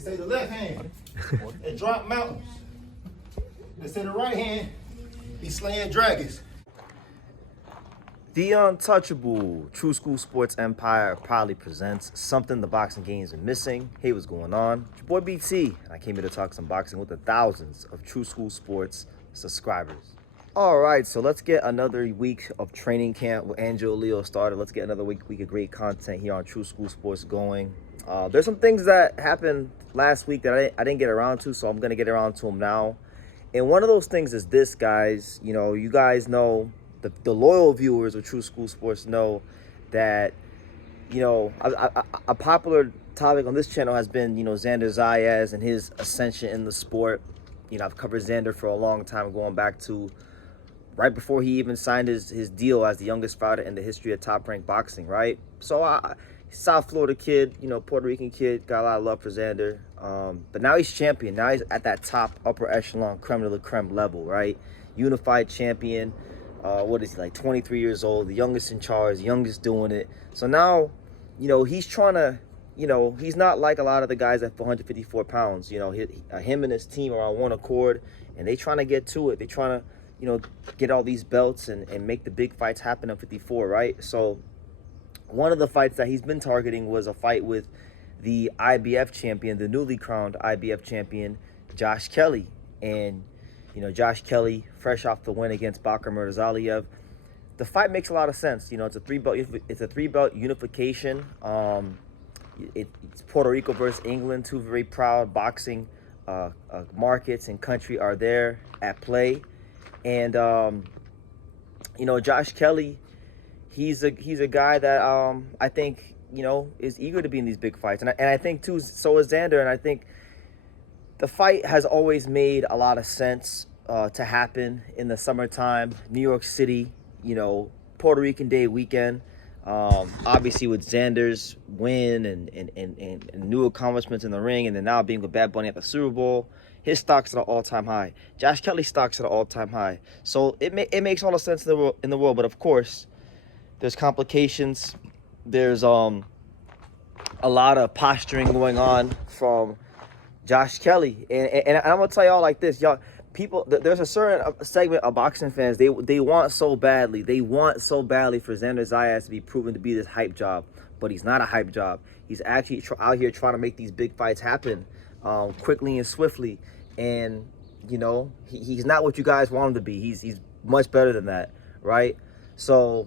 They say the left hand, it drop mountains. They say the right hand, be slaying dragons. The untouchable True School Sports Empire proudly presents something the boxing games are missing. Hey, what's going on? It's your boy BT, and I came here to talk some boxing with the thousands of True School Sports subscribers. All right, so let's get another week of training camp with Angelo Leo started. Let's get another week of great content here on True School Sports going. There's some things that happened last week that I didn't get around to, so I'm going to get around to them now. And one of those things is this, guys. You know, you guys know, the loyal viewers of True School Sports know that, you know, a popular topic on this channel has been, you know, Xander Zayas and his ascension in the sport. You know, I've covered Xander for a long time, going back to right before he even signed his deal as the youngest fighter in the history of top-ranked boxing, right? So, South Florida kid, you know, Puerto Rican kid, got a lot of love for Xander. But now he's champion. Now he's at that top, upper echelon, creme de la creme level, right? Unified champion. What is he, like 23 years old, the youngest in charge, the youngest doing it. So now, you know, he's trying to, you know, he's not like a lot of the guys at 154 pounds. You know, him and his team are on one accord, and they trying to get to it. They trying to, you know, get all these belts and make the big fights happen at 54, right? So one of the fights that he's been targeting was a fight with the IBF champion, the newly crowned IBF champion, Josh Kelly. And you know, Josh Kelly, fresh off the win against Bakar Murtazaliev. The fight makes a lot of sense. You know, it's a three belt unification. It's Puerto Rico versus England, two very proud boxing markets and country are there at play. And you know, Josh Kelly, he's a guy that I think, you know, is eager to be in these big fights, and I think too, so is Xander. And I think the fight has always made a lot of sense to happen in the summertime, New York City, you know, Puerto Rican Day weekend. Obviously with Xander's win and new accomplishments in the ring, and then now being with Bad Bunny at the Super Bowl, his stock's at an all-time high. Josh Kelly's stock's at an all-time high. So it makes all the sense in the world. But of course, there's complications. There's a lot of posturing going on from Josh Kelly, and I'm gonna tell y'all like this, y'all. People, there's a certain segment of boxing fans, they want so badly for Xander Zayas to be proven to be this hype job, but he's not a hype job. He's actually out here trying to make these big fights happen quickly and swiftly. And you know, he's not what you guys want him to be. He's much better than that, right? So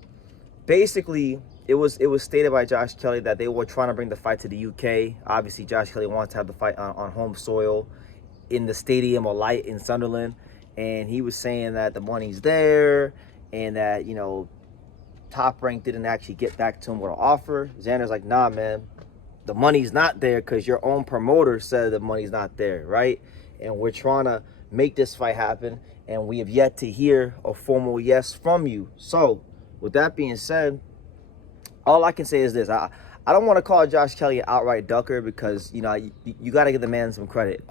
basically, it was stated by Josh Kelly that they were trying to bring the fight to the UK. Obviously, Josh Kelly wants to have the fight on home soil in the Stadium of Light in Sunderland. And he was saying that the money's there and that, you know, Top Rank didn't actually get back to him with an offer. Xander's like, nah, man, the money's not there because your own promoter said the money's not there, right? And we're trying to make this fight happen, and we have yet to hear a formal yes from you. So, with that being said, all I can say is this. I don't want to call Josh Kelly an outright ducker because, you know, you got to give the man some credit.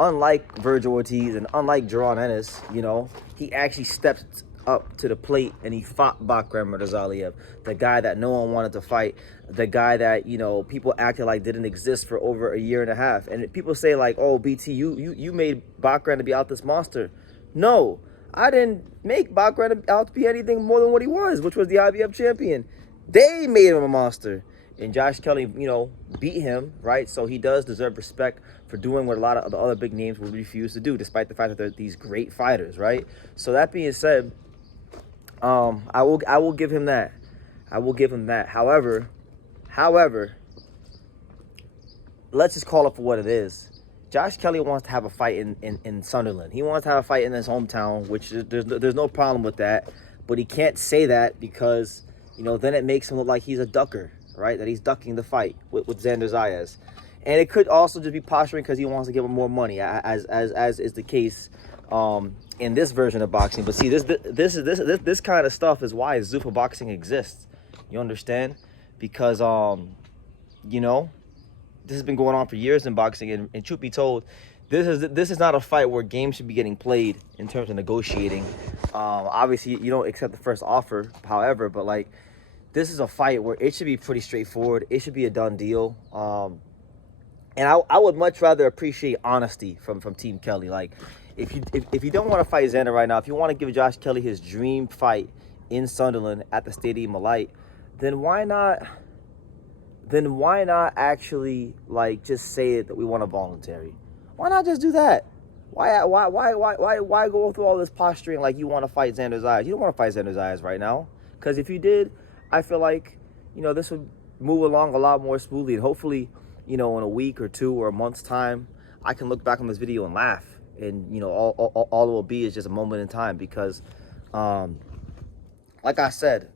Unlike Virgil Ortiz and unlike Jaron Ennis, you know, he actually stepped up to the plate and he fought Bakar Murtazaliev, the guy that no one wanted to fight, the guy that, you know, people acted like didn't exist for over a year and a half. And people say like, oh, BT, you made Bakar to be out this monster. No, I didn't make Bakar out to be anything more than what he was, which was the IBF champion. They made him a monster. And Josh Kelly, you know, beat him, right? So he does deserve respect for doing what a lot of the other big names would refuse to do, despite the fact that they're these great fighters, right? So that being said, I will give him that. I will give him that. However, let's just call it for what it is. Josh Kelly wants to have a fight in Sunderland. He wants to have a fight in his hometown, which there's no problem with that. But he can't say that because, you know, then it makes him look like he's a ducker, right? That he's ducking the fight with Xander Zayas. And it could also just be posturing because he wants to give him more money, as is the case in this version of boxing. But see, this kind of stuff is why Zuffa boxing exists. You understand? Because you know, this has been going on for years in boxing, and truth be told, this is not a fight where games should be getting played in terms of negotiating. Obviously, you don't accept the first offer, however, but like, this is a fight where it should be pretty straightforward. It should be a done deal. And I would much rather appreciate honesty from Team Kelly. Like, if you don't want to fight Xander right now, if you want to give Josh Kelly his dream fight in Sunderland at the Stadium of Light, then why not actually, like, just say it that we want a voluntary? Why not just do that? Why go through all this posturing like you want to fight Xander Zayas? You don't want to fight Xander Zayas right now, because if you did, I feel like, you know, this would move along a lot more smoothly, and hopefully, you know, in a week or two or a month's time, I can look back on this video and laugh, and, you know, all it will be is just a moment in time, because, like I said,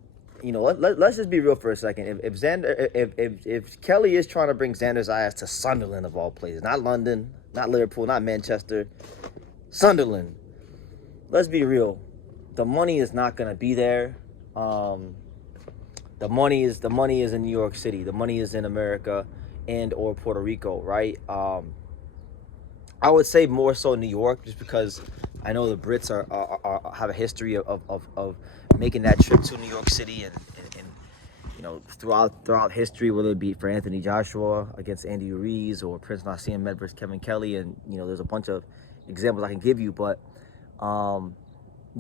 you know, let's just be real for a second. If Kelly is trying to bring Xander Zayas to Sunderland of all places, not London, not Liverpool, not Manchester, Sunderland, let's be real. The money is not gonna be there. The money is in New York City. The money is in America and or Puerto Rico, right? I would say more so New York, just because I know the Brits have a history of making that trip to New York City, and you know, throughout history, whether it be for Anthony Joshua against Andy Ruiz or Prince Nassim Ahmed versus Kevin Kelly, and, you know, there's a bunch of examples I can give you, but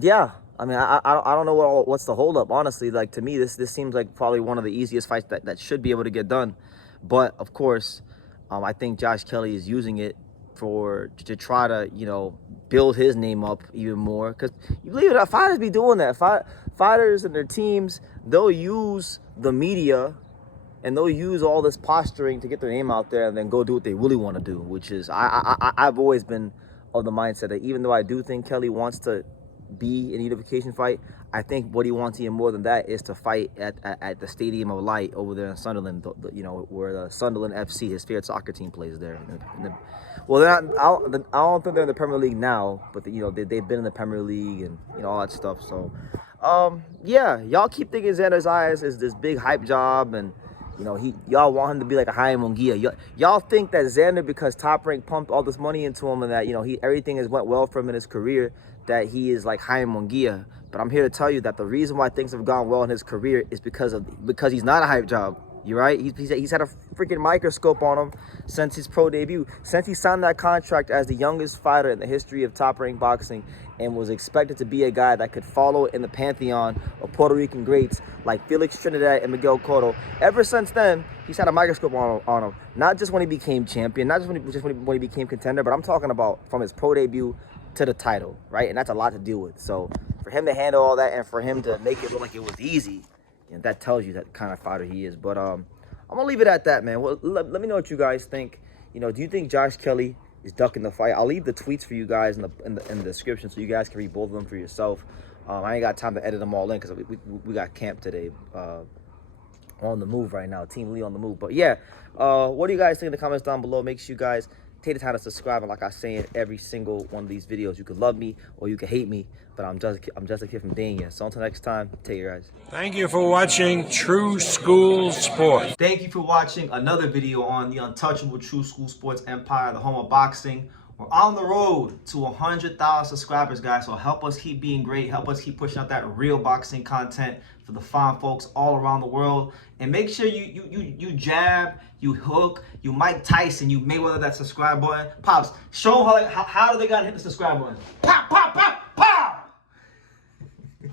yeah, I mean, I don't know what's the holdup, honestly. Like, to me, this seems like probably one of the easiest fights that should be able to get done, but of course, I think Josh Kelly is using it to try to, you know, build his name up even more, because you believe it, fighters be doing that. Fighters and their teams, they'll use the media and they'll use all this posturing to get their name out there and then go do what they really want to do, which is, I've always been of the mindset that even though I do think Kelly wants to be in a unification fight, I think what he wants even more than that is to fight at the Stadium of Light over there in Sunderland, you know, where the Sunderland FC, his favorite soccer team, plays there. Well, they're not, I don't think they're in the Premier League now, but, you know, they've been in the Premier League and, you know, all that stuff. So, yeah, y'all keep thinking Xander Zayas is this big hype job, and, you know, y'all want him to be like a Jaime Munguia. Y'all think that Xander, because Top Rank pumped all this money into him and that, you know, everything has went well for him in his career, that he is like Jaime Munguia. But I'm here to tell you that the reason why things have gone well in his career is because he's not a hype job. You're right. He's had a freaking microscope on him since his pro debut, since he signed that contract as the youngest fighter in the history of Top Rank boxing, and was expected to be a guy that could follow in the pantheon of Puerto Rican greats like Felix Trinidad and Miguel Cotto. Ever since then, he's had a microscope on him. Not just when he became champion, not just when he became contender, but I'm talking about from his pro debut to the title, right? And that's a lot to deal with. So for him to handle all that and for him to make it look like it was easy, and that tells you that kind of fighter he is. But I'm gonna leave it at that, man. Well, let me know what you guys think. You know, do you think Josh Kelly is ducking the fight? I'll leave the tweets for you guys in the description so you guys can read both of them for yourself. I ain't got time to edit them all in because we got camp today. On the move right now, Team Lee on the move. But yeah, what do you guys think in the comments down below? Make sure you guys take the time to subscribe. And like I say in every single one of these videos, you could love me or you could hate me, but I'm just a kid from Dania. So until next time, take care, guys. Thank you for watching True School Sports. Thank you for watching another video on the untouchable True School Sports empire, the home of boxing. We're on the road to 100,000 subscribers, guys. So help us keep being great. Help us keep pushing out that real boxing content for the fine folks all around the world. And make sure you jab, you hook, you Mike Tyson, you Mayweather that subscribe button. Pops, show them how do they gotta hit the subscribe button. Pop, pop.